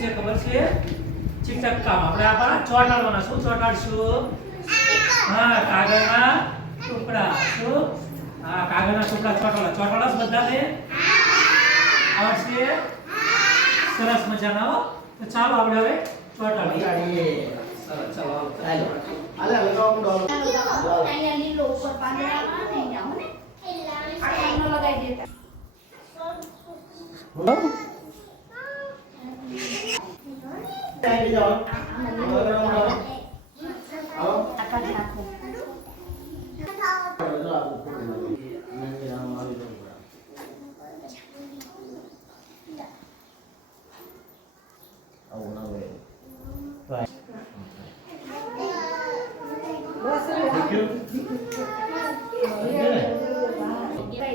છે ખબર છે? ચીટક્કામ. આપણે આપણા ચોટાડવાના. શું ચોટાડશું? હા, કાગળના ટુકડા. શું? હા, કાગળના ટુકડા ચોટાડો. ચોટાડો છો બધાને? આવડશે? સરસ મજાના હો. તો ચાલો આપણે હવે ચોટાડીએ. સરસ, ચાલો હાલો. હાલે લગાવો ડોલ. અહીંયા લીલો ઉપર પાંદડામાં ને અહીંયા હો ને આનો લગાવી દેતા. સાઈડ જાઓ. આવો. આકાર નાખો.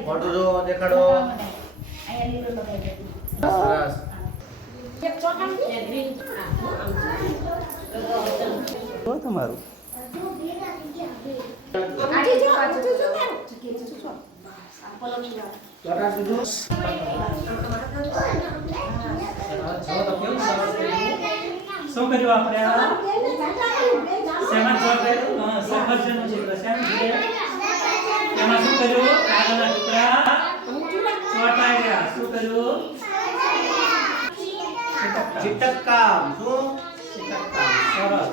ફોટો જો દેખાડો. અહીંયા લીલો લગાવી દેતા. સરસ. એક ચોટાડી દે. તો તમારું આજી જો આજી જો પલો ચૂડા. ચોટા દીધું. શું કર્યું આપણે આ? શેમાં ચોટાડ્યું? હા, સફરજનનું ચિત્ર. શેનું છે? એમાં શું કર્યું? કાગળના ટુકડા ચોટાડ્યા. શું કર્યું? ચીટક્કામ. શું? ચીટક્કામ. સરસ.